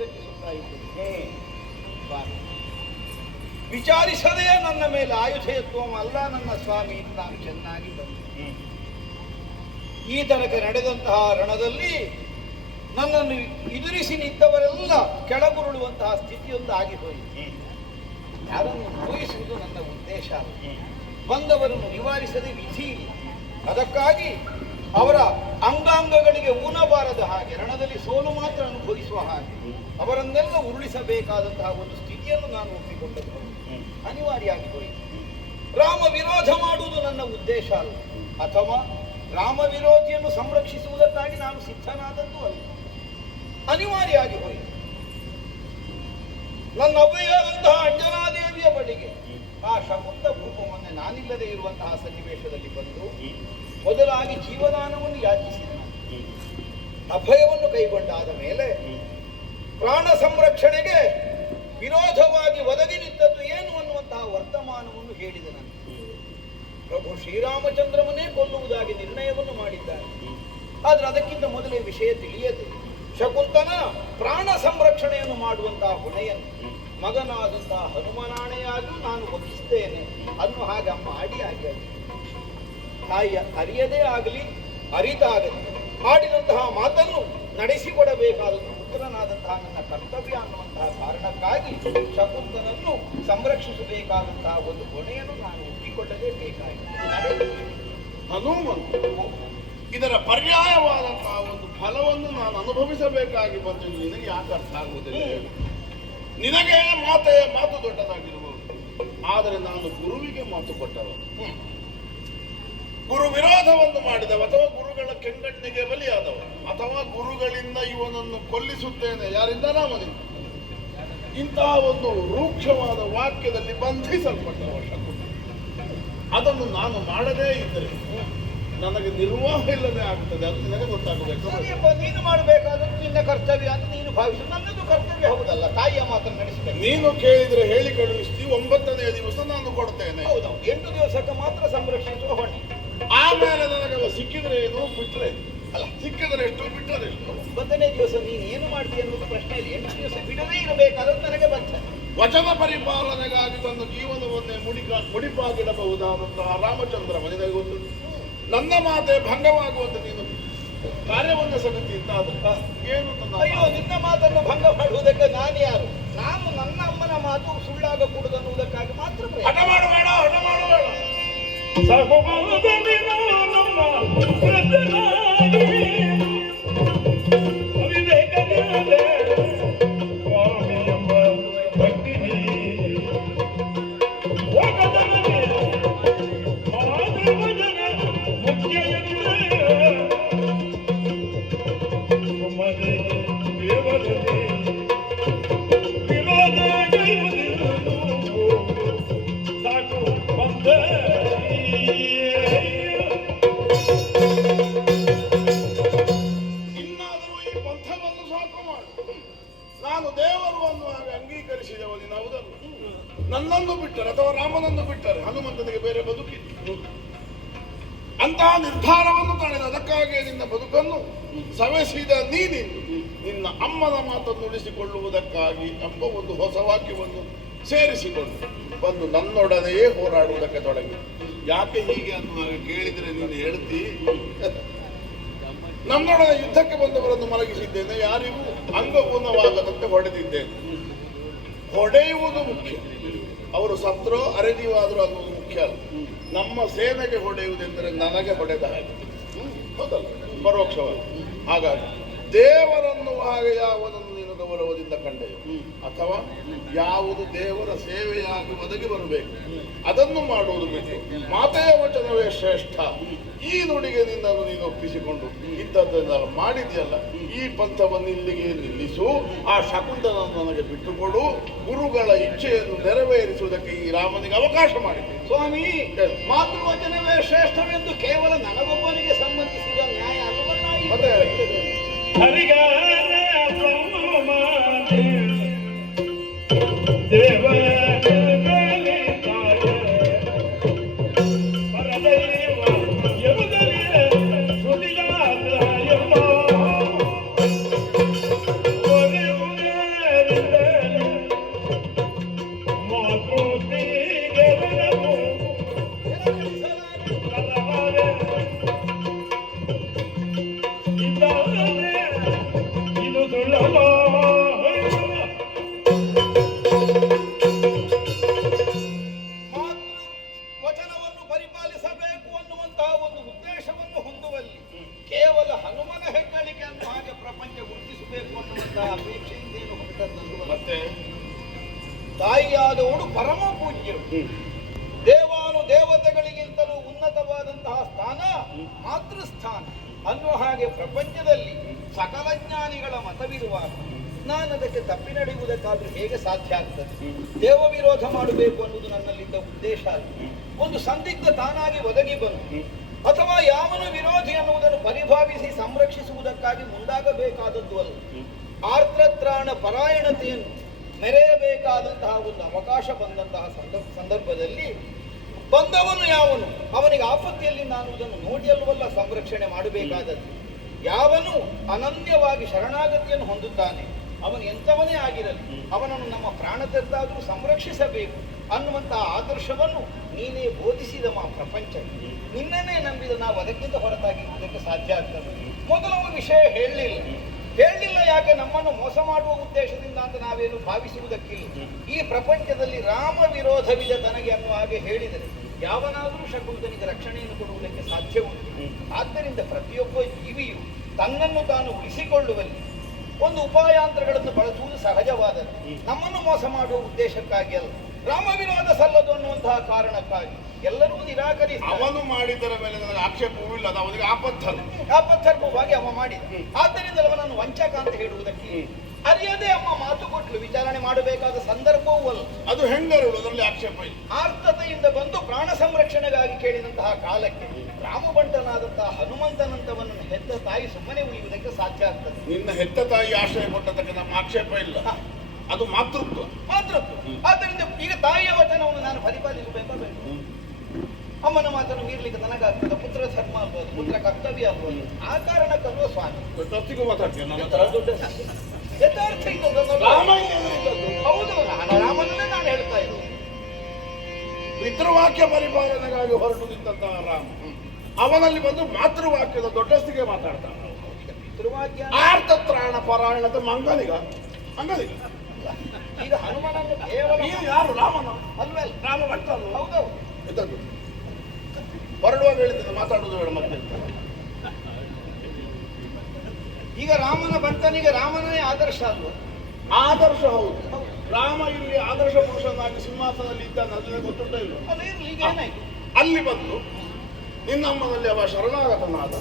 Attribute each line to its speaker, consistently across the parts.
Speaker 1: ಯೋಚಿಸುತ್ತಾ ಇದ್ದೇನೆ ಸ್ವಾಮಿ ವಿಚಾರಿಸದೇ ನನ್ನ ಮೇಲೆ ಆಯುಧಯತ್ವಂ ಅಲ್ಲ. ನನ್ನ ಸ್ವಾಮಿ ನಾನು ಚೆನ್ನಾಗಿ ಬಂದಿದ್ದೆ ಈ ತನಕ ನಡೆದಂತಹ ರಣದಲ್ಲಿ ನನ್ನನ್ನು ಎದುರಿಸಿ ನಿಂತವರೆಲ್ಲ ಕೆಳಗುರುಳುವಂತಹ ಸ್ಥಿತಿಯೊಂದು ಆಗಿ ಹೋಯಿತು. ಯಾರನ್ನು ಊಹಿಸುವುದು ನನ್ನ ಉದ್ದೇಶ. ಬಂದವರನ್ನು ನಿವಾರಿಸದೆ ವಿಧಿ ಅದಕ್ಕಾಗಿ ಅವರ ಅಂಗಾಂಗಗಳಿಗೆ ಊನಬಾರದ ಹಾಗೆ ರಣದಲ್ಲಿ ಸೋಲು ಮಾತ್ರ ಅನುಭವಿಸುವ ಹಾಗೆ. ಅವರನ್ನೆಲ್ಲ ಉರುಳಿಸಬೇಕಾದಂತಹ ಒಂದು ಸ್ಥಿತಿಯನ್ನು ನಾನು ಒಪ್ಪಿಕೊಂಡದ್ದು. ಅನಿವಾರ್ಯವಾಗಿ ದೊರೆಯಿತು ರಾಮ ವಿರೋಧ ಮಾಡುವುದು ನನ್ನ ಉದ್ದೇಶ ಅಲ್ಲ ಅಥವಾ ರಾಮ ವಿರೋಧಿಯನ್ನು ಸಂರಕ್ಷಿಸುವುದಕ್ಕಾಗಿ ನಾನು ಸಿದ್ಧನಾದದ್ದು ಅಲ್ಲ ಅನಿವಾರ್ಯವಾಗಿ ಹೋಯಿತು ನನ್ನ ಅವ್ವೆಯಾದಂತಹ ಅಂಜನಾದೇವಿಯ ಬಳಿಗೆ ಆ ಶಕುಂತ ಭೂಪವನ್ನೇ ನಾನಿಲ್ಲದೆ ಇರುವಂತಹ ಸನ್ನಿವೇಶದಲ್ಲಿ ಬಂದು ಮೊದಲಾಗಿ ಜೀವದಾನವನ್ನು ಯಾಚಿಸಿದ ನಾನು. ಅಭಯವನ್ನು ಕೈಗೊಂಡಾದ ಮೇಲೆ ಪ್ರಾಣ ಸಂರಕ್ಷಣೆಗೆ ವಿರೋಧವಾಗಿ ಒದಗಿ ನಿಂತದ್ದು ಏನು ಅನ್ನುವಂತಹ ವರ್ತಮಾನವನ್ನು ಹೇಳಿದ ಪ್ರಭು ಶ್ರೀರಾಮಚಂದ್ರವನ್ನೇ ಕೊಲ್ಲುವುದಾಗಿ ನಿರ್ಣಯವನ್ನು ಮಾಡಿದ್ದಾರೆ ಆದ್ರೆ ಅದಕ್ಕಿಂತ ಮೊದಲೇ ವಿಷಯ ತಿಳಿಯದೆ ಶಕುಂತನ ಪ್ರಾಣ ಸಂರಕ್ಷಣೆಯನ್ನು ಮಾಡುವಂತಹ ಹೊಣೆಯನ್ನು ಮಗನಾದಂತಹ ಹನುಮನಾಣೆಯಾಗಿ ನಾನು ಒಪ್ಪಿಸ್ತೇನೆ ಅನ್ನು ಹಾಗೆ ಮಾಡಿ ಆಗಿದೆ ಆಗಿ ಆಗಿ. ತಾಯಿಯ ಅರಿಯದೇ ಆಗಲಿ ಅರಿತಾಗಲಿ ಮಾಡಿದಂತಹ ಮಾತನ್ನು ನಡೆಸಿಕೊಡಬೇಕಾದದ್ದು ಪುತ್ರನಾದಂತಹ ನನ್ನ ಕರ್ತವ್ಯ ಅನ್ನುವಂತಹ ಕಾರಣಕ್ಕಾಗಿ ಶಕುಂತನನ್ನು ಸಂರಕ್ಷಿಸಬೇಕಾದಂತಹ ಒಂದು ಹೊಣೆಯನ್ನು ನಾನು ನಡೆಯುವುದು.
Speaker 2: ಹನುಮಂತ ಇದರ ಪರ್ಯಾಯವಾದಂತಹ ಒಂದು ಫಲವನ್ನು ನಾನು ಅನುಭವಿಸಬೇಕಾಗಿ ಬಂದು ನಿನಗೆ ಯಾಕೆ ಅರ್ಥ ಆಗುವುದಿಲ್ಲ? ನಿನಗೆ ಮಾತೆಯ ಮಾತು ದೊಡ್ಡದಾಗಿರಬಹುದು ಆದರೆ ನಾನು ಗುರುವಿಗೆ ಮಾತು ಕೊಟ್ಟವನು. ಗುರು ವಿರೋಧವನ್ನು ಮಾಡಿದವ ಅಥವಾ ಗುರುಗಳ ಕೆಂಗಣ್ಣಿಗೆ ಬಲಿಯಾದವ ಅಥವಾ ಗುರುಗಳಿಂದ ಇವನನ್ನು ಕೊಲ್ಲಿಸುತ್ತೇನೆ. ಯಾರಿಂದ? ರಾಮನಿಂದ. ಇಂತಹ ಒಂದು ರೂಕ್ಷವಾದ ವಾಕ್ಯದಲ್ಲಿ ಬಂಧಿಸಲ್ಪಟ್ಟವ ಶಕುನ ಅದನ್ನು ನಾನು ಮಾಡದೇ ಇದ್ದರೆ ನನಗೆ ನಿರ್ವಾಹ ಇಲ್ಲದೆ ಆಗ್ತದೆ ಅದು ನಿನಗೆ ಗೊತ್ತಾಗಬೇಕು.
Speaker 1: ನೀನು ಮಾಡಬೇಕಾದದ್ದು ನಿನ್ನ ಕರ್ತವ್ಯ ಅಂತ ನೀನು ಭಾವಿಸು. ನನ್ನದು ಕರ್ತವ್ಯ ಹೌದಲ್ಲ? ತಾಯಿಯ ಮಾತನ್ನು ನಡೆಸಬೇಕು.
Speaker 2: ನೀನು ಕೇಳಿದ್ರೆ ಹೇಳಿ ಕಳುಹಿಸ್ತೀವಿ ಒಂಬತ್ತನೇ ದಿವಸ ನಾನು ಕೊಡ್ತೇನೆ
Speaker 1: ಹೌದೌದು. ಎಂಟು ದಿವಸಕ್ಕೆ ಮಾತ್ರ ಸಂರಕ್ಷಿಸುವ ಹೊಣೆ
Speaker 2: ಆಮೇಲೆ ನನಗೆ ಸಿಕ್ಕಿದ್ರೆ ಏನು? ಬಿಟ್ರೆ. ಅಲ್ಲ ಸಿಕ್ಕಿದ್ರೆ ಎಷ್ಟು? ಬಿಟ್ಟರೆ ಎಷ್ಟು?
Speaker 1: ಒಂಬತ್ತನೇ ದಿವಸ ನೀನು ಏನು ಮಾಡ್ತೀಯ ಅನ್ನೋದು ಪ್ರಶ್ನೆ ಇಲ್ಲ. ಎಂಟು ದಿವಸ ಬಿಡದೇ ಇರಬೇಕಾದದ್ದು ನನಗೆ ಬರ್ತದೆ
Speaker 2: ವಚನ ಪರಿಪಾಲನೆಗಾಗಿ ತನ್ನ ಜೀವನವನ್ನೇ ಮುಡಿಕ ಮುಡಿಪಾಗಿಡಬಹುದಾದಂತಹ ರಾಮಚಂದ್ರ ಮನೆಯಾಗಿ ಗೊತ್ತು ನನ್ನ ಮಾತೆ ಭಂಗವಾಗುವಂತೆ ನೀನು ಕಾರ್ಯವನ್ನು ಸಮಿತಿ ಇದ್ದಾದ್ರೆ ಏನು
Speaker 1: ಅಯ್ಯೋ ನಿನ್ನ ಮಾತನ್ನು ಭಂಗ ಮಾಡುವುದಕ್ಕೆ ನಾನು ಯಾರು? ನಾನು ನನ್ನ ಅಮ್ಮನ ಮಾತು ಸುಳ್ಳಾಗಕೂಡದು ಅನ್ನುವುದಕ್ಕಾಗಿ ಮಾತ್ರ.
Speaker 2: ಹಠ ಮಾಡಬೇಡ ಹಠ ಮಾಡಬೇಡ
Speaker 3: ಸಾಕು
Speaker 2: ಅಥವಾ ರಾಮನನ್ನು ಬಿಟ್ಟರೆ ಹನುಮಂತನಿಗೆ ಬೇರೆ ಬದುಕಿತ್ತು ಅಂತಹ ನಿರ್ಧಾರವನ್ನು ತಾಳಿದ ಅದಕ್ಕಾಗಿ ನಿನ್ನ ಬದುಕನ್ನು ಸವೆಸಿದ ನೀನಿ ನಿನ್ನ ಅಮ್ಮನ ಮಾತನ್ನು ಉಳಿಸಿಕೊಳ್ಳುವುದಕ್ಕಾಗಿ ಎಂಬ ಒಂದು ಹೊಸ ವಾಕ್ಯವನ್ನು ಸೇರಿಸಿಕೊಂಡು ಬಂದು ನನ್ನೊಡನೆಯೇ ಹೋರಾಡುವುದಕ್ಕೆ ತೊಡಗಿ. ಯಾಕೆ ಹೀಗೆ ಅನ್ನುವಾಗ ಕೇಳಿದರೆ ನೀನು ಹೇಳ್ತಿ? ನಮ್ಮೊಡನೆ ಯುದ್ಧಕ್ಕೆ ಬಂದವರನ್ನು ಮಲಗಿಸಿದ್ದೇನೆ. ಯಾರಿಗೂ ಅಂಗಪೂರ್ಣವಾಗದಂತೆ ಹೊಡೆದಿದ್ದೇನೆ. ಹೊಡೆಯುವುದು ಮುಖ್ಯ. ಅವರು ಸತ್ರೋ ಅರೆದೀವಾದರೂ ಅದು ಮುಖ್ಯ ಅಲ್ಲ. ನಮ್ಮ ಸೇನೆಗೆ ಹೊಡೆಯುವುದೆಂದರೆ ನನಗೆ ಹೊಡೆದ ಹಾಗೆ. ಹೌದಲ್ಲ? ಪರೋಕ್ಷವಾಗಿ. ಹಾಗಾಗಿ, ದೇವರನ್ನು ಆಗ ಯಾವುದನ್ನು ನೀನು ಗೌರವದಿಂದ ಕಂಡೆಯು? ಅಥವಾ ಯಾವುದು ದೇವರ ಸೇವೆಯಾಗಿ ಒದಗಿ ಬರಬೇಕು? ಅದನ್ನು ಮಾಡುವುದು ಬಿಟ್ಟು ಮಾತೆಯ ವಚನವೇ ಶ್ರೇಷ್ಠ. ಈ ನುಡಿಗೆ ನಿನ್ನನ್ನು ನೀನು ಒಪ್ಪಿಸಿಕೊಂಡು ಇಂಥದ್ದನ್ನೆಲ್ಲ ಮಾಡಿದ್ಯಲ್ಲ ಈ ಪಂಥವನ್ನು ಇಲ್ಲಿಗೆ ನಿಲ್ಲಿಸು ಆ ಶಕುಂತನನ್ನು ನನಗೆ ಬಿಟ್ಟುಕೊಡು ಗುರುಗಳ ಇಚ್ಛೆಯನ್ನು ನೆರವೇರಿಸುವುದಕ್ಕೆ ಈ ರಾಮನಿಗೆ ಅವಕಾಶ ಮಾಡಿದೆ
Speaker 1: ಸ್ವಾಮಿ ಮಾತೃವಚನವೇ ಶ್ರೇಷ್ಠವೆಂದು ಕೇವಲ ನನಗೊಬ್ಬನಿಗೆ ಸಂಬಂಧಿಸಿದ ನ್ಯಾಯ ಅಲ್ಲವಲ್ಲ ಈ ಪ್ರಪಂಚ ಗುರುತಿಸಬೇಕು ಅನ್ನುವಂತಹ ಅಪೇಕ್ಷೆಯಿಂದೇನು ಹೊರಟದ್ದು
Speaker 2: ಮತ್ತೆ?
Speaker 1: ತಾಯಿಯಾದವಳು ಪರಮ ಪೂಜ್ಯರು. ದೇವಾನು ದೇವತೆಗಳಿಗಿಂತಲೂ ಉನ್ನತವಾದಂತಹ ಸ್ಥಾನ ಮಾತೃಸ್ಥಾನ. ಅನ್ನುವ ಹಾಗೆ ಪ್ರಪಂಚದಲ್ಲಿ ಸಕಲ ಜ್ಞಾನಿಗಳ ಮತವಿರುವಾಗ ನಾನು ಅದಕ್ಕೆ ತಪ್ಪಿ ನಡೆಯುವುದಕ್ಕಾದ್ರೂ ಹೇಗೆ ಸಾಧ್ಯ ಆಗ್ತದೆ? ದೇವ ವಿರೋಧ ಮಾಡಬೇಕು ಅನ್ನುವುದು ನನ್ನಲ್ಲಿದ್ದ ಉದ್ದೇಶ ಅಲ್ಲ. ಒಂದು ಸಂದಿಗ್ಧ ತಾನಾಗಿ ಒದಗಿ ಬಂತು ಅಥವಾ ಯಾವನು ವಿರೋಧಿ ಅನ್ನುವುದನ್ನು ಪರಿಭಾವಿಸಿ ಸಂರಕ್ಷಿಸುವುದಕ್ಕಾಗಿ ಮುಂದಾಗಬೇಕಾದದ್ದು ಅಲ್ಲ ಆರ್ದ್ರತ್ರಾಣ ಪರಾಯಣತೆಯನ್ನು ಮೆರೆಯಬೇಕಾದಂತಹ ಒಂದು ಅವಕಾಶ ಬಂದಂತಹ ಸಂದರ್ಭ ಸಂದರ್ಭದಲ್ಲಿ ಬಂದವನು ಯಾವನು? ಅವನಿಗೆ ಆಪತ್ತಿಯಲ್ಲಿ ನಾನು ಇದನ್ನು ನೋಡಿಯಲ್ವಲ್ಲ ಸಂರಕ್ಷಣೆ ಮಾಡಬೇಕಾದದ್ದು. ಯಾವನು ಅನನ್ಯವಾಗಿ ಶರಣಾಗತಿಯನ್ನು ಹೊಂದುತ್ತಾನೆ, ಅವನು ಎಂಥವನೇ ಆಗಿರಲಿ, ಅವನನ್ನು ನಮ್ಮ ಪ್ರಾಣ ಸಂರಕ್ಷಿಸಬೇಕು ಅನ್ನುವಂತಹ ಆದರ್ಶವನ್ನು ನೀನೇ ಬೋಧಿಸಿದ ಮಾ ಪ್ರಪಂಚ. ನಿನ್ನನ್ನೇ ನಂಬಿದ ನಾವು ಅದಕ್ಕಿಂತ ಹೊರತಾಗಿ ಅದಕ್ಕೆ ಸಾಧ್ಯ ಆಗ್ತದೆ. ಮೊದಲ ವಿಷಯ ಹೇಳಲಿಲ್ಲ. ಹೇಳಲಿಲ್ಲ ಯಾಕೆ? ನಮ್ಮನ್ನು ಮೋಸ ಮಾಡುವ ಉದ್ದೇಶದಿಂದ ಅಂತ ನಾವೇನು ಭಾವಿಸುವುದಕ್ಕಿಲ್ಲ ಈ ಪ್ರಪಂಚದಲ್ಲಿ ರಾಮ ವಿರೋಧವಿದೆ ತನಗೆ ಅನ್ನುವ ಹಾಗೆ ಹೇಳಿದರೆ ಯಾವನಾದರೂ ಶಕುಂತನಿಗೆ ರಕ್ಷಣೆಯನ್ನು ಕೊಡುವುದಕ್ಕೆ ಸಾಧ್ಯ ಉಂಟು. ಆದ್ದರಿಂದ ಪ್ರತಿಯೊಬ್ಬ ಜೀವಿಯು ತನ್ನನ್ನು ತಾನು ಉಳಿಸಿಕೊಳ್ಳುವಲ್ಲಿ ಒಂದು ಉಪಾಯಾಂತರಗಳನ್ನು ಬಳಸುವುದು ಸಹಜವಾದದ್ದು. ನಮ್ಮನ್ನು ಮೋಸ ಮಾಡುವ ಉದ್ದೇಶಕ್ಕಾಗಿ ಅಲ್ಲ. ರಾಮ ವಿರೋಧ ಸಲ್ಲದು ಅನ್ನುವಂತಹ ಕಾರಣಕ್ಕಾಗಿ ಎಲ್ಲರೂ ನಿರಾಕರಿ
Speaker 2: ಅವನು ಮಾಡಿದರ ಮೇಲೆ ನನಗೆ ಆಕ್ಷೇಪವೂ ಇಲ್ಲ ಅದು ಅವನಿಗೆ ಆಪತ್ತಲ್ಲ
Speaker 1: ಆಪತ್ಸರ್ಗವಾಗಿ ಅವ ಮಾಡಿದ. ಆದ್ದರಿಂದ ಅವನನ್ನು ವಂಚಕ ಅಂತ ಹೇಳುವುದಕ್ಕೆ ಅರಿಯದೆ ಅಮ್ಮ ಮಾತು ಕೊಟ್ಟಲು ವಿಚಾರಣೆ ಮಾಡಬೇಕಾದ ಸಂದರ್ಭವೂ ಅಲ್ಲ.
Speaker 2: ಅದು ಹೆಂಗರುಳು ಅದರಲ್ಲಿ ಆಕ್ಷೇಪ ಇಲ್ಲ.
Speaker 1: ಆರ್ಥತೆಯಿಂದ ಬಂದು ಪ್ರಾಣ ಸಂರಕ್ಷಣೆಗಾಗಿ ಕೇಳಿದಂತಹ ಕಾಲಕ್ಕೆ ರಾಮಭಂಟನಾದಂತಹ ಹನುಮಂತನಂತವನ್ನು ಹೆತ್ತ ತಾಯಿ ಸುಮ್ಮನೆ ಉಳಿಯುವುದಕ್ಕೆ ಸಾಧ್ಯ ಆಗ್ತದೆ.
Speaker 2: ನಿನ್ನ ಹೆತ್ತ ತಾಯಿ ಆಶ್ರಯ ಕೊಟ್ಟದಕ್ಕೆ ನಮ್ಮ ಆಕ್ಷೇಪ ಇಲ್ಲ. ಅದು ಮಾತೃತ್ವ.
Speaker 1: ಮಾತೃತ್ವ. ಆದ್ದರಿಂದ ಈಗ ತಾಯಿಯ ವಚನವನ್ನು ನಾನು ಪರಿಪಾಲಿಸಬೇಕಾ ಬೇಕು ಅಮ್ಮನ ಮಾತನ್ನು ಮೀರ್ಲಿಕ್ಕೆ ನನಗಾಗ್ತದೆ ಪುತ್ರ ಧರ್ಮ ಅಲ್ಬೋದು ಪುತ್ರ ಕರ್ತವ್ಯ ಅಲ್ಬೋದು ಆ ಸ್ವಾಮಿ. ತರ
Speaker 2: ಹತ್ರ?
Speaker 1: ದೊಡ್ಡ ಯಥಾರ್ಥ. ಹೌದು ನಾನು ರಾಮನನ್ನೇ ನಾನು ಹೇಳ್ತಾ ಇರೋದು.
Speaker 2: ಪಿತೃವಾಕ್ಯ ಪರಿಪಾಲನೆಗಾಗಿ ಹೊರಟು ನಿಂತಹ ರಾಮ. ಅವನಲ್ಲಿ ಬಂದು ಮಾತೃವಾಕ್ಯದ ದೊಡ್ಡಸ್ತಿಗೆ ಮಾತಾಡ್ತಾನೆ.
Speaker 1: ಪಿತೃವಾಕ್ಯ.
Speaker 2: ಆರ್ತತ್ರಾಣ ಪರಾಯಣದ ಮಂಗನಿಗ. ಮಂಗನಿಗ.
Speaker 1: ಈಗ ಹನುಮನನ್ನು ಕೇವಲ
Speaker 2: ನೀನು ಯಾರು? ರಾಮನ?
Speaker 1: ಅಲ್ವೇ?
Speaker 2: ರಾಮ ಭಟ್ಟ
Speaker 1: ಹೌದು.
Speaker 2: ಎದ್ದದ್ದು ಹೊರಡುವಾಗ ಹೇಳಿದ್ದೇನೆ ಮಾತಾಡೋದು ಬೇಡ ಮತ್ತೆ.
Speaker 1: ಈಗ ರಾಮನ ಭಕ್ತನಿಗೆ ರಾಮನೇ ಆದರ್ಶ ಅಲ್ವ?
Speaker 2: ಆದರ್ಶ ಹೌದು. ರಾಮ ಇಲ್ಲಿ ಆದರ್ಶ ಪುರುಷನಾಗಿ ಸಿಂಹಾಸನದಲ್ಲಿ ಇದ್ದಾನೆ ಅದನ್ನ ಗೊತ್ತುಂಟ ಇಲ್ಲ
Speaker 1: ಇರ್ಲಿ ಈಗ ಏನಾಯ್ತು?
Speaker 2: ಅಲ್ಲಿ ಬಂದು ನಿನ್ನಮ್ಮನಲ್ಲಿ ಅವ ಶರಣಾಗತನಾದ.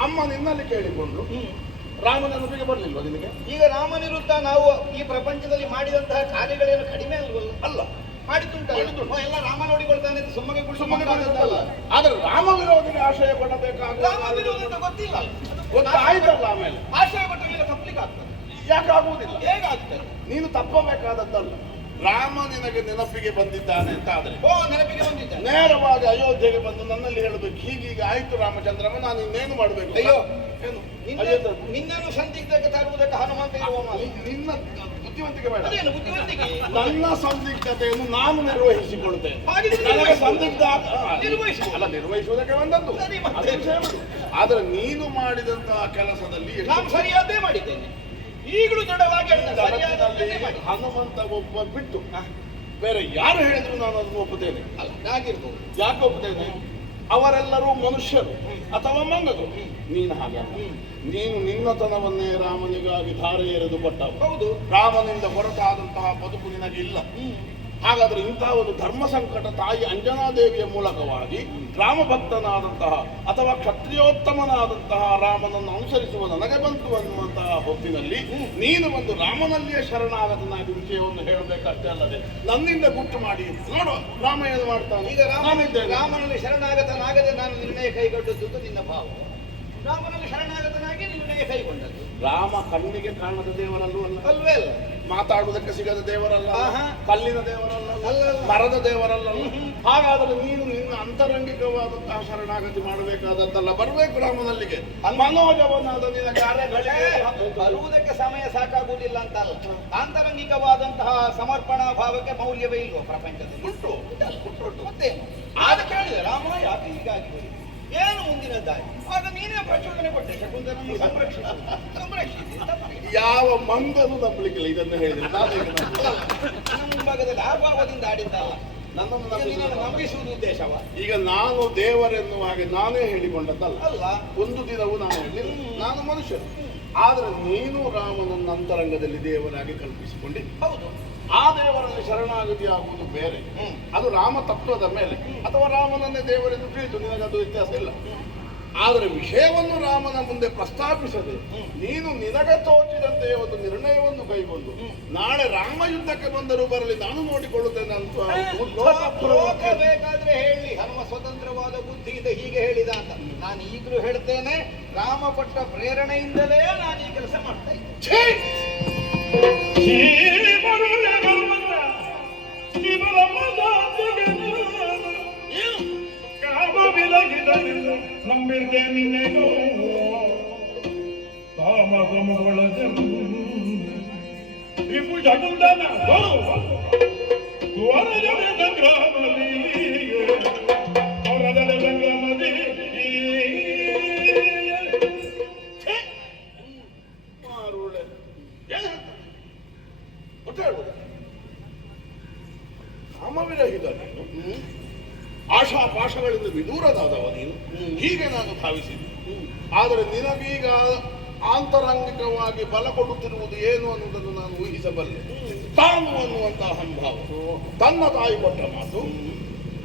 Speaker 2: ಅಮ್ಮ ನಿನ್ನಲ್ಲಿ ಕೇಳಿಕೊಂಡು ರಾಮನ ನೆನಪಿಗೆ ಬರಲಿಲ್ವ ನಿಮಗೆ?
Speaker 1: ಈಗ ರಾಮನಿರುತ್ತ ನಾವು ಈ ಪ್ರಪಂಚದಲ್ಲಿ ಮಾಡಿದಂತಹ ಕಾರ್ಯಗಳೇನು ಕಡಿಮೆ ಅಲ್ವಲ್ಲ
Speaker 2: ಅಲ್ಲ. ಮಾಡಿದ್ದುಂಟು.
Speaker 1: ಎಲ್ಲ ರಾಮ ನೋಡಿಕೊಳ್ತಾನೆ
Speaker 2: ಸುಮ್ಮನೆ
Speaker 1: ಕುಳಿತುಕೊಂಡಾಗಲ್ಲ.
Speaker 2: ಮಾಡಿದ್ದಲ್ಲ ಆದ್ರೆ ರಾಮ ವಿರೋಧಿಗೆ ಆಶ್ರಯ ಕೊಡಬೇಕಾಗ
Speaker 1: ರಾಮ ವಿರೋಧ ಅಂತ ಗೊತ್ತಿಲ್ಲ.
Speaker 2: ಗೊತ್ತಾಯ್ತಲ್ಲ ಆಮೇಲೆ.
Speaker 1: ಆಶ್ರಯ ಕೊಟ್ಟ ಮೇಲೆ ತಪ್ಪಲಿಕ್ಕೆ ಆಗ್ತದೆ.
Speaker 2: ಯಾಕಾಗುವುದಿಲ್ಲ?
Speaker 1: ಹೇಗಾಗ್ತದೆ?
Speaker 2: ನೀನು ತಪ್ಪಬೇಕಾದದ್ದಲ್ಲ. ರಾಮ ನಿನಗೆ ನೆನಪಿಗೆ ಬಂದಿದ್ದಾನೆ ಅಂತ ಆದರೆ.
Speaker 1: ಓ ನೆನಪಿಗೆ ಬಂದಿದ್ದ
Speaker 2: ನೇರವಾಗಿ ಅಯೋಧ್ಯೆಗೆ ಬಂದು ನನ್ನಲ್ಲಿ ಹೇಳಬೇಕು ಹೀಗೀಗ ಆಯ್ತು ರಾಮಚಂದ್ರಮ್ಮ ನಾನು ಇನ್ನೇನು ಮಾಡಬೇಕು?
Speaker 1: ಅಯ್ಯೋ.
Speaker 2: ಏನು?
Speaker 1: ನಿನ್ನನ್ನು ಸಂದಿಗ್ಧಕ್ಕೆ ತರುವುದಕ್ಕೆ ಹನುಮಂತ
Speaker 2: ನಿನ್ನ ಬುದ್ಧಿವಂತಿಕೆ ಬೇಡ.
Speaker 1: ಬುದ್ಧಿವಂತಿಕೆ?
Speaker 2: ನನ್ನ ಸಂದಿಗ್ಧತೆಯನ್ನು ನಾನು ನಿರ್ವಹಿಸಿಕೊಳ್ತೇನೆ ನನಗೆ. ಸಂದಿಗ್ಧ ಅಲ್ಲ ನಿರ್ವಹಿಸುವುದಕ್ಕೆ ಬಂದದ್ದು. ಆದರೆ ನೀನು ಮಾಡಿದಂತಹ ಕೆಲಸದಲ್ಲಿ
Speaker 1: ನಾನು ಸರಿಯಾದೇ ಮಾಡಿದ್ದೇನೆ. ಈಗಲೂ ದೃಢವಾಗಿ
Speaker 2: ಹನುಮಂತ ಒಬ್ಬ ಬಿಟ್ಟು ಬೇರೆ ಯಾರು ಹೇಳಿದ್ರು ನಾನು ಅದನ್ನು ಒಪ್ಪುತ್ತೇನೆ?
Speaker 1: ಅಲ್ಲ ಹಾಗಿರ್ಬೋದು.
Speaker 2: ಯಾಕೆ ಒಪ್ಪುತ್ತೇನೆ? ಅವರೆಲ್ಲರೂ ಮನುಷ್ಯರು ಅಥವಾ ಮಂಗದು ನೀನು ಹಾಗೆ. ನೀನು ನಿನ್ನತನವನ್ನೇ ರಾಮನಿಗಾಗಿ ಧಾರೆ ಎರೆದು ಕೊಟ್ಟ
Speaker 1: ಹೌದು.
Speaker 2: ರಾಮನಿಂದ ಹೊರತಾದಂತಹ ಬದುಕು ನಿನಗಿಲ್ಲ. ಹಾಗಾದ್ರೆ ಇಂತಹ ಒಂದು ಧರ್ಮ ಸಂಕಟ ತಾಯಿ ಅಂಜನಾದೇವಿಯ ಮೂಲಕವಾಗಿ ರಾಮ ಭಕ್ತನಾದಂತಹ ಅಥವಾ ಕ್ಷತ್ರಿಯೋತ್ತಮನಾದಂತಹ ರಾಮನನ್ನು ಅನುಸರಿಸುವ ನನಗೆ ಬಂತು ಅನ್ನುವಂತಹ ಹೊತ್ತಿನಲ್ಲಿ ನೀನು ಬಂದು ರಾಮನಲ್ಲಿಯೇ ಶರಣಾಗತನಾಗಿ ವಿಷಯವನ್ನು ಹೇಳಬೇಕಷ್ಟೇ ಅಲ್ಲದೆ ನನ್ನಿಂದ ಗುಟ್ಟು ಮಾಡಿ ನೋಡು ರಾಮ ಏನು ಮಾಡ್ತಾನೆ?
Speaker 1: ಈಗ
Speaker 2: ರಾಮನಿಂದ.
Speaker 1: ರಾಮನಲ್ಲಿ ಶರಣಾಗತನಾಗದೆ ನಾನು ನಿರ್ಣಯ ಕೈಗೊಂಡದ್ದು ನಿನ್ನ ಭಾವ ರಾಮನಲ್ಲಿ ಶರಣಾಗತನಾಗಿ ನಿರ್ಣಯ ಕೈಗೊಂಡದ್ದು.
Speaker 2: ರಾಮ ಕಣ್ಣಿಗೆ ಕಾಣದ ದೇವರಲ್ಲೂ ಅಲ್ಲ.
Speaker 1: ಅಲ್ವೇ ಅಲ್ಲ?
Speaker 2: ಮಾತಾಡುವುದಕ್ಕೆ ಸಿಗದ ದೇವರಲ್ಲ. ಕಲ್ಲಿನ ದೇವರಲ್ಲ. ಮರದ ದೇವರಲ್ಲ. ಹಾಗಾದ್ರೆ ನೀನು ನಿನ್ನ ಅಂತರಂಗಿಕವಾದಂತಹ ಶರಣಾಗತಿ ಮಾಡಬೇಕಾದದ್ದಲ್ಲ. ಬರಬೇಕು ರಾಮನಲ್ಲಿಗೆ. ಮನೋಜವನಾದ ನಿನ್ನ ಕಾರ್ಯಗಳಿಗೆ
Speaker 1: ಬರುವುದಕ್ಕೆ ಸಮಯ ಸಾಕಾಗುವುದಿಲ್ಲ ಅಂತ ಅಲ್ಲ ಆಂತರಂಗಿಕವಾದಂತಹ ಸಮರ್ಪಣಾ ಭಾವಕ್ಕೆ ಮೌಲ್ಯವೇ ಇಲ್ವೋ ಪ್ರಪಂಚದಲ್ಲಿ?
Speaker 2: ಉಂಟು
Speaker 1: ಉಂಟು. ಮತ್ತೆ ಆದ ಕೇಳಿದೆ ರಾಮ ಯಾಕೆ ಹೀಗಾಗಿ? ಏನು ಮುಂದಿನ ದಾರಿ? ಆಗ ನೀನೇ ಪ್ರಚೋದನೆ ಕೊಟ್ಟೆ ಶಕುಂತಲನ್ನು ಸಂರಕ್ಷಿಸಿ ಸಂರಕ್ಷಿಸಿ ತಪ್ಪಿಲ್ಲ.
Speaker 2: ಯಾವ ಮಂಗನು ತಪ್ಪಲಿಕ್ಕಿಲ್ಲ ಇದನ್ನು ಹೇಳಿದ್ರೆ. ನಾನು ಈಗ.
Speaker 1: ನಮ್ಮ ಮುಂಭಾಗದಲ್ಲಿ ಆ ಭಾವದಿಂದ ಆಡಿದ್ದಲ್ಲ
Speaker 2: ನನ್ನನ್ನು
Speaker 1: ಈಗ ನಿನ್ನನ್ನು
Speaker 2: ನಂಬಿಸುವುದು
Speaker 1: ಉದ್ದೇಶವ
Speaker 2: ಈಗ ನಾನು ದೇವರೆನ್ನುವ ಹಾಗೆ ನಾನೇ ಹೇಳಿಕೊಂಡದ್ದಲ್ಲ.
Speaker 1: ಅಲ್ಲ.
Speaker 2: ಒಂದು ದಿನವೂ ನಾನು ಹೇಳಿ ನಾನು ಮನುಷ್ಯನು. ಆದ್ರೆ ನೀನು ರಾಮನನ್ನ ಅಂತರಂಗದಲ್ಲಿ ದೇವರಾಗಿ ಕಲ್ಪಿಸಿಕೊಂಡಿ.
Speaker 1: ಹೌದು.
Speaker 2: ಆ ದೇವರಲ್ಲಿ ಶರಣಾಗತಿ ಆಗುವುದು ಬೇರೆ. ಅದು ರಾಮ ತತ್ವದ ಮೇಲೆ. ಅಥವಾ ರಾಮನನ್ನೇ ದೇವರೆಂದು ತಿಳಿತು ಅದು ವ್ಯತ್ಯಾಸ ಇಲ್ಲ. ಆದರೆ ವಿಷಯವನ್ನು ರಾಮನ ಮುಂದೆ ಪ್ರಸ್ತಾಪಿಸದೆ ನೀನು ನಿನಗೆ ತೋಚಿದಂತೆ ಒಂದು ನಿರ್ಣಯವನ್ನು ಕೈಗೊಂಡು ನಾಳೆ ರಾಮ ಯುದ್ಧಕ್ಕೆ ಬಂದರೂ ಬರಲಿ ನಾನು ನೋಡಿಕೊಳ್ಳುತ್ತೇನೆ ಅಂತ
Speaker 1: ಹೇಳಿ ಹನುಮ ಸ್ವತಂತ್ರವಾದ ಇದೆ ಹೀಗೆ ಹೇಳಿದ ಅಂತ. ನಾನು ಈಗಲೂ ಹೇಳ್ತೇನೆ ರಾಮ ಕೊಟ್ಟ ಪ್ರೇರಣೆಯಿಂದಲೇ ನಾನು ಈ ಕೆಲಸ ಮಾಡ್ತಾ ಇದ್ದೇನೆ
Speaker 2: ಭಾವಿಸಿದ್ದೆ ಆದರೆ ನಿನಗೀಗ ಆಂತರಂಗಿಕವಾಗಿ ಬಲ ಕೊಡುತ್ತಿರುವುದು ಏನು ಅನ್ನುವುದನ್ನು ನಾನು ಊಹಿಸಬಲ್ಲೆ. ತಾನು ಅನ್ನುವಂತಹ ಅಹಂಭಾವ ತನ್ನ ತಾಯಿ ಕೊಟ್ಟ ಮಾತು.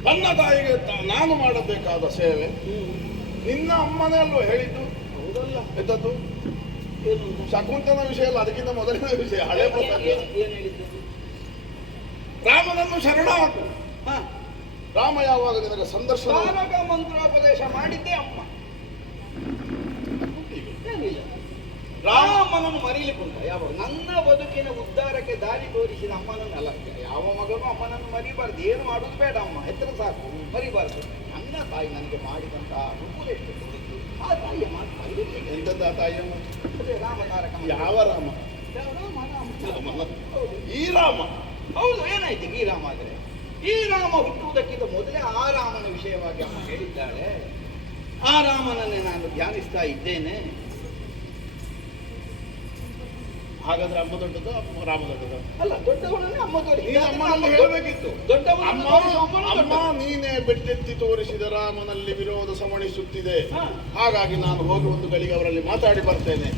Speaker 2: ತನ್ನ ತಾಯಿಗೆ ನಾನು ಮಾಡಬೇಕಾದ ಸೇವೆ. ನಿನ್ನ ಅಮ್ಮನೇ ಅಲ್ವ ಹೇಳಿದ್ದು? ಹೌದಲ್ಲ. ಎಂತದ್ದು? ಶಕುಂತನ ವಿಷಯ ಅಲ್ಲ ಅದಕ್ಕಿಂತ ಮೊದಲಿನ ವಿಷಯ ಹಳೆ ರಾಮನನ್ನು ಶರಣಾಗು
Speaker 1: ಹಾ.
Speaker 2: ರಾಮ ಯಾವಾಗ ನಿನಗೆ ಸಂದರ್ಶನ?
Speaker 1: ಮಂತ್ರೋಪದೇಶ ಮಾಡಿದ್ದೆ ಅಮ್ಮ. ಏನಿಲ್ಲ. ರಾಮನನ್ನು ಮರೀಲಿಕ್ಕುಂಟ ಯಾವ ನನ್ನ ಬದುಕಿನ ಉದ್ಧಾರಕ್ಕೆ ದಾರಿ ತೋರಿಸಿದ ಅಮ್ಮನನ್ನು ಅಲ್ಲ ಯಾವ ಮಗನು ಅಮ್ಮನನ್ನು ಮರಿಬಾರ್ದು. ಏನು ಮಾಡುದು ಬೇಡ ಅಮ್ಮ ಹೆತ್ರ ಸಾಕು ಮರಿಬಾರ್ದು. ನನ್ನ ತಾಯಿ ನನಗೆ ಮಾಡಿದಂತಹ ಅನುಕೂಲ ಎಷ್ಟು. ಆ ತಾಯಿಯ ಮಾತು
Speaker 2: ಎಂತದ್ದು ಆ ತಾಯಿಯಮ್ಮ
Speaker 1: ಅದೇ ರಾಮ ತಾರಕ
Speaker 2: ಯಾವ ರಾಮ?
Speaker 1: ರಾಮ? ರಾಮ. ಹೌದು.
Speaker 2: ಈ ರಾಮ.
Speaker 1: ಹೌದು ಏನಾಯ್ತು ಈ ರಾಮ ಆದರೆ ಈ ರಾಮ ಹುಟ್ಟುವುದಕ್ಕಿಂತ ಮೊದಲೇ ಆ ರಾಮನ ವಿಷಯವಾಗಿ ಅಮ್ಮ ಹೇಳಿದ್ದಾಳೆ. ಆ ರಾಮನನ್ನೇ ನಾನು ಧ್ಯಾನಿಸ್ತಾ ಇದ್ದೇನೆ.
Speaker 2: ಹಾಗಾದ್ರೆ ಅಮ್ಮ ದೊಡ್ಡದು ರಾಮ ದೊಡ್ಡದು?
Speaker 1: ಅಲ್ಲ ಅಮ್ಮ ತೋರಿಸಿ.
Speaker 2: ನೀನು ಅಮ್ಮನಲ್ಲಿ ಹೇಳಬೇಕಿತ್ತು. ಅಮ್ಮ
Speaker 1: ತೋರಿಸಿ ಅಮ್ಮನೂ
Speaker 2: ಅಮ್ಮ
Speaker 1: ದೊಡ್ಡವ.
Speaker 2: ನೀನೇ ಬೆಟ್ಟೆತ್ತಿ ತೋರಿಸಿದ ರಾಮನಲ್ಲಿ ವಿರೋಧ ಸಮಣಿಸುತ್ತಿದೆ.
Speaker 1: ಹಾ.
Speaker 2: ಹಾಗಾಗಿ ನಾನು ಹೋಗಿ ಒಂದು ಗಳಿಗೆ ಅವರಲ್ಲಿ ಮಾತಾಡಿ ಬರ್ತೇನೆ.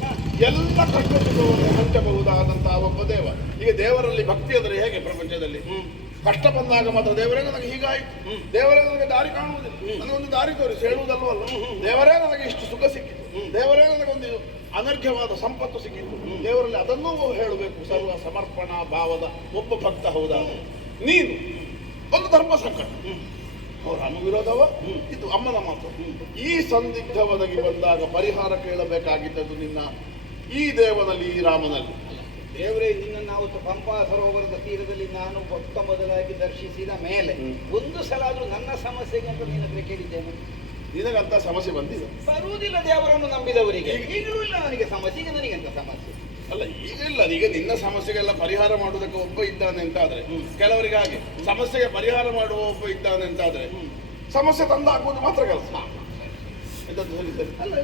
Speaker 2: ಎಲ್ಲ ಕಷ್ಟವನ್ನು ಹಂಚಬಹುದಾದಂತಹ ಒಬ್ಬ ದೇವ. ಈಗ ದೇವರಲ್ಲಿ ಭಕ್ತಿ ಅಂದರೆ ಹೇಗೆ ಪ್ರಪಂಚದಲ್ಲಿ? ಕಷ್ಟ ಬಂದಾಗ ಮಾತ್ರ ದೇವರೇ ನನಗೆ ಹೀಗಾಯಿತು. ದೇವರೇ ನನಗೆ ದಾರಿ ಕಾಣುವುದಿಲ್ಲ. ನನಗೊಂದು ದಾರಿ ತೋರಿಸಿ ಹೇಳುವುದಲ್ವಲ್ಲ? ದೇವರೇ ನನಗೆ ಇಷ್ಟು ಸುಖ ಸಿಕ್ಕಿತು. ದೇವರೇ ನನಗೊಂದು ಅನರ್ಘ್ಯವಾದ ಸಂಪತ್ತು ಸಿಕ್ಕಿತು. ದೇವರಲ್ಲಿ ಅದನ್ನೂ ಹೇಳಬೇಕು. ಸರ್ವ ಸಮರ್ಪಣಾ ಭಾವದ ಒಬ್ಬ ಭಕ್ತ ಹೌದಾ? ನೀನು. ಒಂದು ಧರ್ಮ ಸಂಕಟ. ಅವ್ರ ಅನುವಿರೋಧವ? ಇದು ಅಮ್ಮನ ಮಾತು. ಈ ಸಂದಿಗ್ಧ ಒದಗಿ ಬಂದಾಗ ಪರಿಹಾರ ಕೇಳಬೇಕಾಗಿದ್ದದ್ದು ನಿನ್ನ ಈ ದೇವನಲ್ಲಿ ಈ ರಾಮನಲ್ಲಿ.
Speaker 1: ದೇವರೇ ನಿನ್ನ ನಾವು ಪಂಪಾ ಸರೋವರದ ತೀರದಲ್ಲಿ ನಾನು ಮೊತ್ತ ಮೊದಲಾಗಿ ದರ್ಶಿಸಿದ ಮೇಲೆ ಒಂದು ಸಲ ಆದರೂ ನನ್ನ ಸಮಸ್ಯೆಗೆ ಅಂತ ನಿನ್ನ ಹತ್ರ ಕೇಳಿದ್ದೇನೆ.
Speaker 2: ನಿನಗಂತ ಸಮಸ್ಯೆ ಬಂದಿದೆ.
Speaker 1: ಬರುವುದಿಲ್ಲ ದೇವರನ್ನು ನಂಬಿದವರಿಗೆ. ಈಗಲೂ ಇಲ್ಲ ನನಗೆ ಸಮಸ್ಯೆ ಈಗ ನನಗೆ ಎಂತ ಸಮಸ್ಯೆ?
Speaker 2: ಅಲ್ಲ ಈಗ ಇಲ್ಲ ಈಗ ನಿನ್ನ ಸಮಸ್ಯೆಗೆಲ್ಲ ಪರಿಹಾರ ಮಾಡುವುದಕ್ಕೆ ಒಬ್ಬ ಇದ್ದಾನೆ ಅಂತಾದ್ರೆ ಕೆಲವರಿಗೆ ಹಾಗೆ ಸಮಸ್ಯೆಗೆ ಪರಿಹಾರ ಮಾಡುವ ಒಬ್ಬ ಇದ್ದಾನೆ ಅಂತ ಆದ್ರೆ ಸಮಸ್ಯೆ ತಂದು ಹಾಕುವುದು ಮಾತ್ರ ಕೆಲಸ.
Speaker 1: ಅಲ್ಲ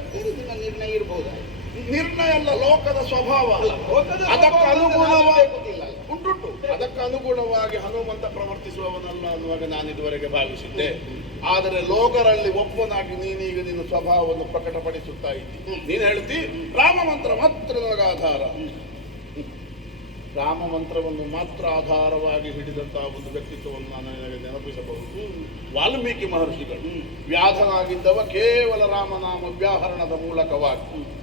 Speaker 1: ನಿರ್ಣಯ ಇರಬಹುದಾ
Speaker 2: ನಿರ್ಣಯ ಅಲ್ಲ ಲೋಕದ ಸ್ವಭಾವ. ಅದಕ್ಕೆ
Speaker 1: ಸ್ವಭಾವ
Speaker 2: ಅನುಗುಣವಾಗಿ
Speaker 1: ನಾನು ಗೊತ್ತಿಲ್ಲ.
Speaker 2: ಉಂಟುಂಟು ಅದಕ್ಕೆ ಅನುಗುಣವಾಗಿ ಹನುಮಂತ ಪ್ರವರ್ತಿಸುವವನಲ್ಲ ಅನ್ನುವಾಗ ನಾನು ಇದುವರೆಗೆ ಭಾವಿಸಿದ್ದೆ. ಆದರೆ ಲೋಕರಲ್ಲಿ ಒಬ್ಬನಾಗಿ ನೀನೀಗ ನಿನ್ನ ಸ್ವಭಾವವನ್ನು ಪ್ರಕಟಪಡಿಸುತ್ತಾ ಇದ್ದಿ. ನೀನು ಹೇಳ್ತಿ ರಾಮ ಮಂತ್ರ ಮಾತ್ರ ಆಧಾರ. ರಾಮ ಮಂತ್ರವನ್ನು ಮಾತ್ರ ಆಧಾರವಾಗಿ ಹಿಡಿದಂತಹ ಒಂದು ವ್ಯಕ್ತಿತ್ವವನ್ನು ನಾನು ನಿನಗೆ ನೆನಪಿಸಬಹುದು. ವಾಲ್ಮೀಕಿ ಮಹರ್ಷಿಗಳು ವ್ಯಾಧನಾಗಿದ್ದವ ಕೇವಲ ರಾಮನಾಮ ವ್ಯಾಹರಣದ ಮೂಲಕವಾಗಿ.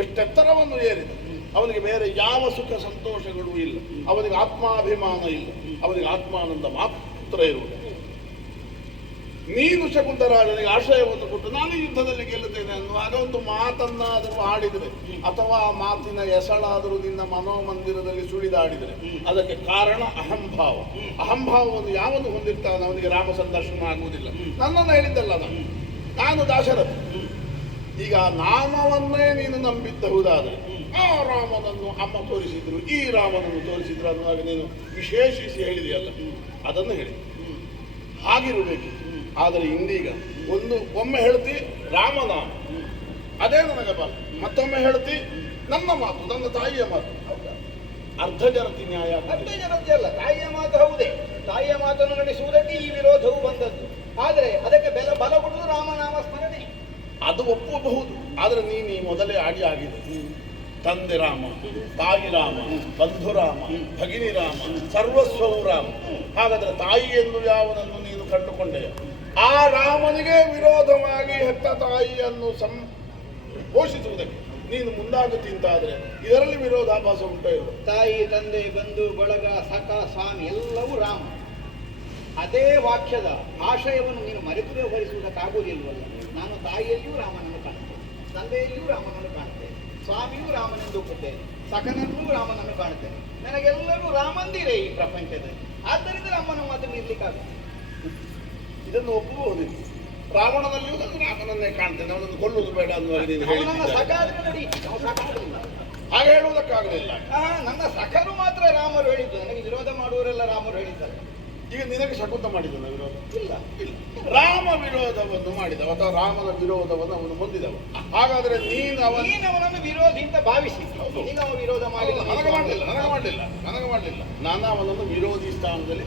Speaker 2: ಎಷ್ಟೆತ್ತರವನ್ನು ಏರಿದ. ಅವನಿಗೆ ಬೇರೆ ಯಾವ ಸುಖ ಸಂತೋಷಗಳು ಇಲ್ಲ. ಅವನಿಗೆ ಆತ್ಮಾಭಿಮಾನ ಇಲ್ಲ. ಅವನಿಗೆ ಆತ್ಮಾನಂದ ಮಾತ್ರ ಇರುವುದು. ನೀನು ಶಕುಂತರಾಜನಿಗೆ ಆಶ್ರಯವನ್ನು ಕೊಟ್ಟು ನಾನು ಯುದ್ಧದಲ್ಲಿ ಗೆಲ್ಲುತ್ತೇನೆ ಅನ್ನುವಾಗ ಒಂದು ಮಾತನ್ನಾದರೂ ಆಡಿದರೆ ಅಥವಾ ಆ ಮಾತಿನ ಎಸಳಾದರೂ ನಿನ್ನ ಮನೋಮಂದಿರದಲ್ಲಿ ಸುಳಿದಾಡಿದರೆ. ಅದಕ್ಕೆ ಕಾರಣ ಅಹಂಭಾವ. ಅಹಂಭಾವವನ್ನು ಯಾವನು ಹೊಂದಿರ್ತಾನೆ ಅವನಿಗೆ ರಾಮ ಸಂದರ್ಶನ ಆಗುವುದಿಲ್ಲ. ನನ್ನನ್ನು ಹೇಳಿದ್ದಲ್ಲ ನಾನು ನಾನು ದಾಶರಥ. ಈಗ ನಾಮವನ್ನೇ ನೀನು ನಂಬಿದ್ದಹುದಾದರೆ ಆ ರಾಮನನ್ನು ಅಮ್ಮ ತೋರಿಸಿದ್ರು, ಈ ರಾಮನನ್ನು ತೋರಿಸಿದ್ರು ಅನ್ನುವಾಗ ನೀನು ವಿಶೇಷಿಸಿ ಹೇಳಿದೆಯಲ್ಲ. ಅದನ್ನು ಹೇಳಿ. ಹಾಗಿರಬೇಕು. ಆದರೆ ಇಂದೀಗ ಒಂದು ಒಮ್ಮೆ ಹೇಳ್ತಿ ರಾಮನಾಮ ಅದೇ ನನಗೆ ಬಲ. ಮತ್ತೊಮ್ಮೆ ಹೇಳ್ತಿ ನನ್ನ ಮಾತು ನನ್ನ ತಾಯಿಯ ಮಾತು. ಅರ್ಧ ಜರತಿ ನ್ಯಾಯ
Speaker 1: ಅರ್ಧ ಜನತಿ ಅಲ್ಲ ತಾಯಿಯ ಮಾತು ಹೌದೇ. ತಾಯಿಯ ಮಾತನ್ನು ನಡೆಸುವುದಕ್ಕೆ ಈ ವಿರೋಧವು ಬಂದದ್ದು. ಆದರೆ ಅದಕ್ಕೆ ಬೆಲ ಬಲ ಕೊಡುವುದು ರಾಮನಾಮ ಸ್ಮರಣೆ.
Speaker 2: ಅದು ಒಪ್ಪಬಹುದು. ಆದರೆ ನೀನು ಈ ಮೊದಲೇ ಆಡಿ ಆಗಿದೆ ತಂದೆ ರಾಮ ತಾಯಿ ರಾಮ ಬಂಧು ರಾಮ ಭಗಿನಿ ರಾಮ ಸರ್ವಸ್ವವು ರಾಮ. ಹಾಗಾದ್ರೆ ತಾಯಿ ಎಂದು ಯಾವನನ್ನು ನೀನು ಕಂಡುಕೊಂಡೆ ಆ ರಾಮನಿಗೆ ವಿರೋಧವಾಗಿ ಹೆತ್ತ ತಾಯಿಯನ್ನು ಸಂ ಪೋಷಿಸುವುದಕ್ಕೆ ನೀನು ಮುಂದಾಗುತ್ತಿಂತಾದ್ರೆ ಇದರಲ್ಲಿ ವಿರೋಧಾಭಾಸ ಉಂಟೋ ಇಲ್ಲ
Speaker 1: ತಾಯಿ, ತಂದೆ, ಬಂಧು, ಬಳಗ, ಸಖ, ಸ್ವಾಮಿ ಎಲ್ಲವೂ ರಾಮ. ಅದೇ ವಾಕ್ಯದ ಆಶಯವನ್ನು ನೀನು ಮರೆತು ವ್ಯವಹರಿಸುವುದಕ್ಕಾಗುವುದಿಲ್ಲವಲ್ಲ ನಾನು ತಾಯಿಯಲ್ಲಿಯೂ ರಾಮನನ್ನು ಕಾಣುತ್ತೇನೆ. ತಂದೆಯಲ್ಲಿಯೂ ರಾಮನನ್ನು ಕಾಣುತ್ತೇನೆ. ಸ್ವಾಮಿಯೂ ರಾಮನೆಂದು ಒಪ್ಪುತ್ತೇನೆ. ಸಖನನ್ನೂ ರಾಮನನ್ನು ಕಾಣುತ್ತೇನೆ. ನನಗೆಲ್ಲರೂ ರಾಮಂದಿರೇ ಈ ಪ್ರಪಂಚದಲ್ಲಿ. ಆದ್ದರಿಂದ ರಾಮನ ಮಾತು ಇರ್ಲಿಕ್ಕಾಗುತ್ತೆ
Speaker 2: ಇದನ್ನು ಒಪ್ಪಬಹುದು ರಾವಣನಲ್ಲಿಯೂ ನಾನು ರಾಮನನ್ನೇ ಕಾಣ್ತೇನೆ ಅವನನ್ನು ಕೊಲ್ಲುವುದು ಬೇಡ ಅನ್ನುವ ನೀನು ಹಾಗೆ ಹೇಳುವುದಕ್ಕಾಗಲಿಲ್ಲ.
Speaker 1: ನನ್ನ ಸಖರು ಮಾತ್ರ ರಾಮರು ಹೇಳಿದ್ದು ನನಗೆ ವಿರೋಧ ಮಾಡುವರೆಲ್ಲ ರಾಮರು ಹೇಳಿದ್ದಾರೆ.
Speaker 2: ಈಗ ನಿನಗೆ ಶಕುತ ಮಾಡಿದನ ವಿರೋಧ?
Speaker 1: ಇಲ್ಲ.
Speaker 2: ಇಲ್ಲ. ರಾಮ ವಿರೋಧವನ್ನು ಮಾಡಿದವ ಅಥವಾ ರಾಮನ ವಿರೋಧವನ್ನು ಅವನು ಹೊಂದಿದವ. ಹಾಗಾದ್ರೆ ನೀನು ಅವನು
Speaker 1: ನೀನು ಅವನನ್ನು ವಿರೋಧಿ ಅಂತ ಭಾವಿಸಿ.
Speaker 2: ಹೌದು.
Speaker 1: ಅವನು ವಿರೋಧ ಮಾಡಿಲ್ಲ.
Speaker 2: ನನಗೆ ಮಾಡಲಿಲ್ಲ ನನಗೆ ಮಾಡಲಿಲ್ಲ ನನಗೆ ಮಾಡಲಿಲ್ಲ. ನಾನು ಅವನನ್ನು ವಿರೋಧಿ ಸ್ಥಾನದಲ್ಲಿ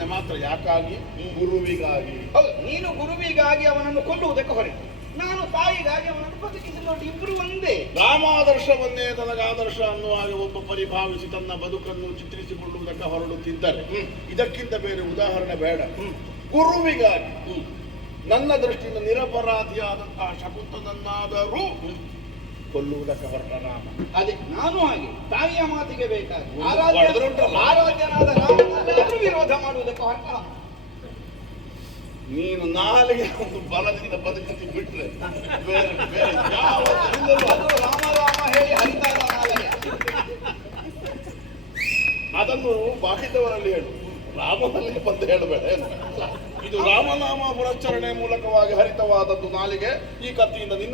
Speaker 2: ನಿಲ್ಲಿಸಿದ್ದೇನೆ ಮಾತ್ರ ಯಾಕಾಗಿ? ಗುರುವಿಗಾಗಿ.
Speaker 1: ಹೌದು ನೀನು ಗುರುವಿಗಾಗಿ ಅವನನ್ನು ಕೊಲ್ಲುವುದಕ್ಕೆ ಹೊರಟು. ನಾನು ತಾಯಿಗಾಗಿ ಅವನನ್ನು ಬದುಕಿಸಲು ನೋಡಿ ಇಬ್ರು ಒಂದೇ.
Speaker 2: ರಾಮಾದರ್ಶವನ್ನೇ ತನಗ ಆದರ್ಶ ಅನ್ನುವ ಹಾಗೆ ಒಬ್ಬ ಪರಿಭಾವಿಸಿ ತನ್ನ ಬದುಕನ್ನು ಚಿತ್ರಿಸಿಕೊಳ್ಳುವುದಕ್ಕೆ ಹೊರಡುತ್ತಿದ್ದಾರೆ. ಇದಕ್ಕಿಂತ ಬೇರೆ ಉದಾಹರಣೆ ಬೇಡ. ಗುರುವಿಗಾಗಿ. ನನ್ನ ದೃಷ್ಟಿಯಿಂದ ನಿರಪರಾಧಿಯಾದಂತಹ ಶಕುಂತನನ್ನಾದರೂ ಕೊಲ್ಲುವುದಕ್ಕೆ ರಾಮ
Speaker 1: ಅದೇ ನಾನು ಹಾಗೆ ತಾಯಿಯ ಮಾತಿಗೆ ಬೇಕಾಗಿ. ಆರಾಧ್ಯನಾದ ವಿರೋಧ ಮಾಡುವುದಕ್ಕೆ ಹೊರಟ.
Speaker 2: ನೀನು ನಾಲಿಗೆ ಒಂದು ಬಲದಿಂದ ಬದುಕಿ ಬಿಟ್ರೆ ಬೇರೆ ಬೇರೆ ಯಾವ
Speaker 1: ಅದು ರಾಮ ರಾಮ ಹೇಳಿ ಹರಿತಾರ ನಾಲಿಗೆ.
Speaker 2: ಅದನ್ನು ಬಾಕಿದವರಲ್ಲಿ ಹೇಳು. ರಾಮನಲ್ಲಿ ಬಂದು ಹೇಳಬೇಡ ಇದು ರಾಮನಾಮ ಪುರಸ್ಚರಣೆ ಮೂಲಕವಾಗಿ ಹರಿತವಾದದ್ದು ನಾಲಿಗೆ. ಈ ಕತ್ತಿಯಿಂದ ನಿನ್ನ